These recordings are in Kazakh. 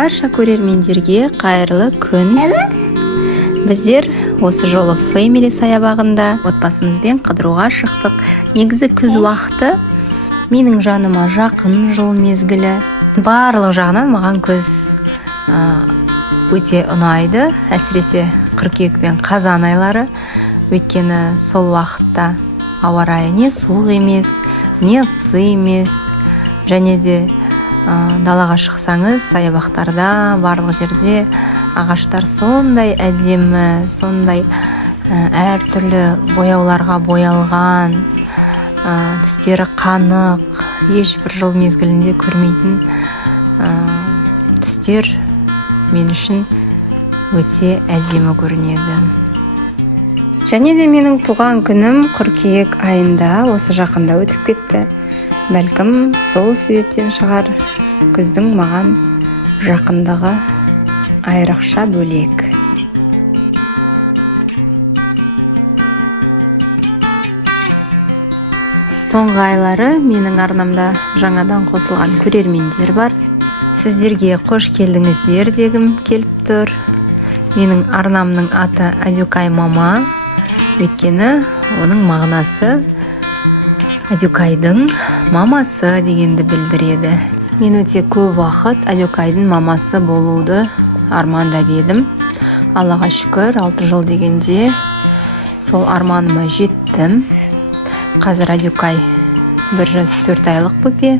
Барша көрермендерге қайырлы күн. Біздер осы жолы Family саябағында отбасымызбен қыдыруға шықтық. Негізі күз уақыты менің жаныма жақын жыл мезгілі. Барлық жағынан маған күз өте ұнайды, әсіресе қыркүйек пен қазан айлары. Өйткені сол уақытта ауа райы не суық емес, не ыссы емес, және де далаға шықсаңыз, саябақтарда барлық жерде ағаштар сондай әдемі, сондай әртүрлі бояуларға боялған, түстері қанық, ешбір жыл мезгілінде көрмейтін түстер мен үшін өте әдемі көрінеді. Және де менің туған күнім қыркүйек айында осы жақында өтіп кетті. Бәлкім сол себептен шығар, күздің маған жақындығы айрықша бөлек. Соңғы айлары менің арнамда жаңадан қосылған көрермендер бар. Сіздерге қош келдіңіздер дегім келіп тұр. Менің арнамның аты Адюкай мама. Өйткені оның мағынасы Адюкайдың мамасы дегенді білдіреді. Мен өте көп уақыт Адюкайдың мамасы болуды армандап едім. Аллаға шүкір, 6 жыл дегенде сол арманыма жеттім. Қазір Адюкай 1 жас 4 айлық бөпе.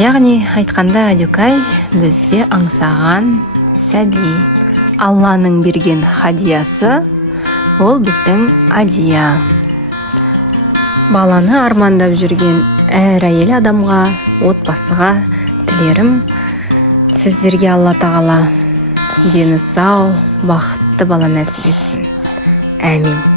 Яғни айтқанда Адюкай бізде аңсаған сәби. Алланың берген хадиясы, ол біздің Адия. Баланы армандап жүрген әр әйел адамға, отбасыға тілерім, сіздерге Алла тағала дені сау, бақытты бала нәсіп етсін. Әмин.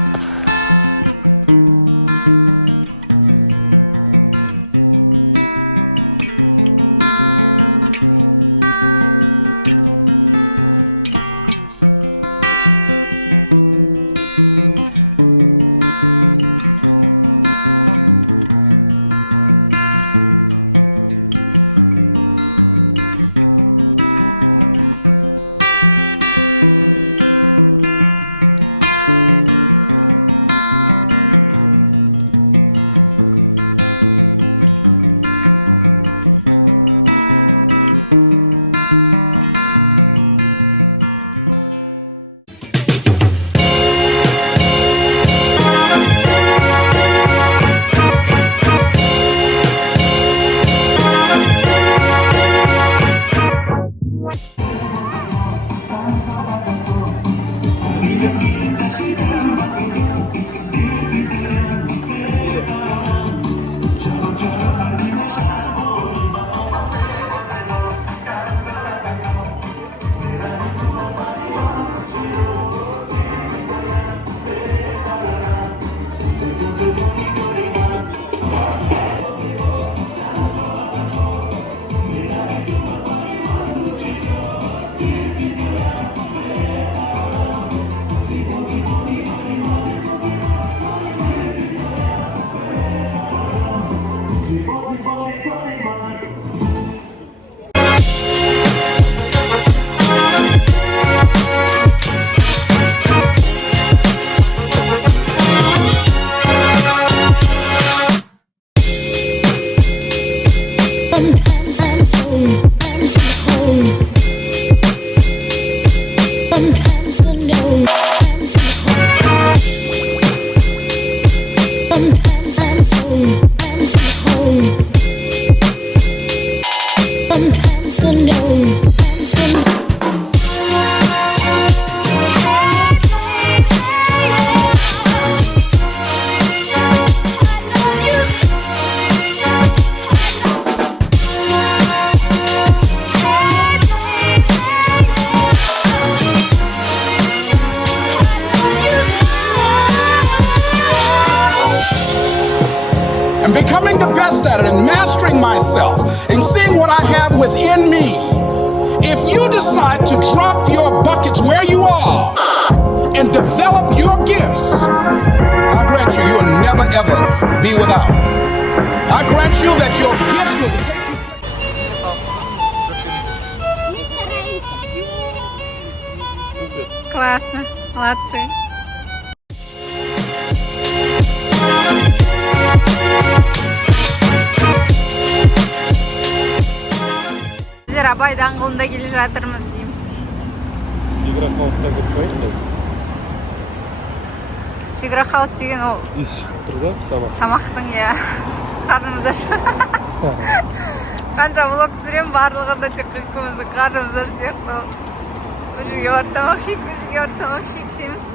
And becoming the best at it and mastering myself and seeing what I have within me. If you decide to drop your buckets where you are and develop your gifts, I grant you, you'll never ever be without. I grant you that your gifts will take you. Mr. Rain Классно. Молодцы. Біздер Абай даңғылында келе жатырмыз деймін. Тиграхаутта көрсек біз. Тиграхаут деген ол Ес шығып тұр да тамақ. тамақтың, иә. Қарнымыз аш. Қанша влог түсіремін, барлығында тек күлкімізді қарнымыз аш сияқты. Бұл жерге барып тамақ ішейік, бұл жерге барып тамақ ішейік дейміз.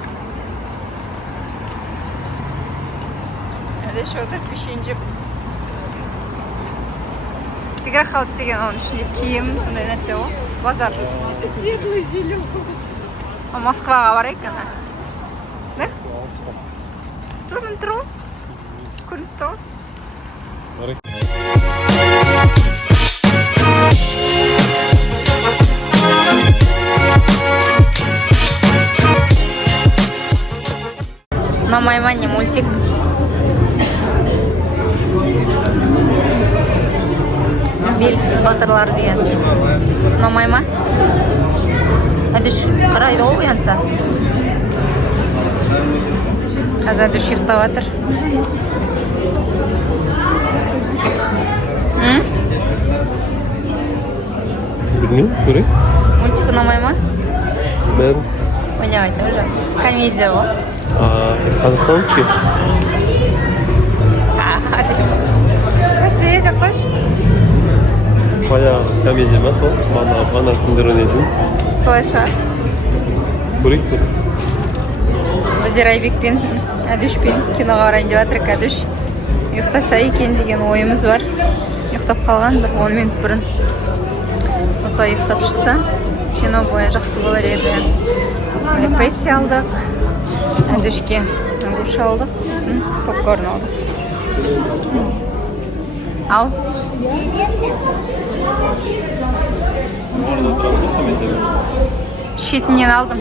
Здесь вот это печенье. Тиграхаут деген оның ішінде киім, сондай нәрсе базар. Светлый зеленый. Москваға барайық ана. Да? Тұрмын тұру. Көрініп тұру. Барайық. Мамаймани мультик. Белгісіз батырлар деген. Ұнамай ма? Әдіш, қарай оянса. Қазір әдіш ұйықтап жатыр. Білмеймін, көрейік. Мультик ұнамай ма? Бәрін. Міне айтып жатыр. Комедия ғой. Қазақстанский. Көсейе деп қойшы. Баяғы комедия ма сол? Ана күндер ойнайтын. Солай шығар. Көрейік деді. Біздер Айбекпен Әдішпен киноға барайын деп жатырық. Әдіш ұйықтаса екен деген ойымыз бар. Ұйықтап қалған бір момент бұрын. Осылай ұйықтап шықса, кино бойы жақсы болар еді. Осындай пепси алдық. Әдішке нугуш алдық. Сосын попкорн алдық. Ал. Шетінен алдым.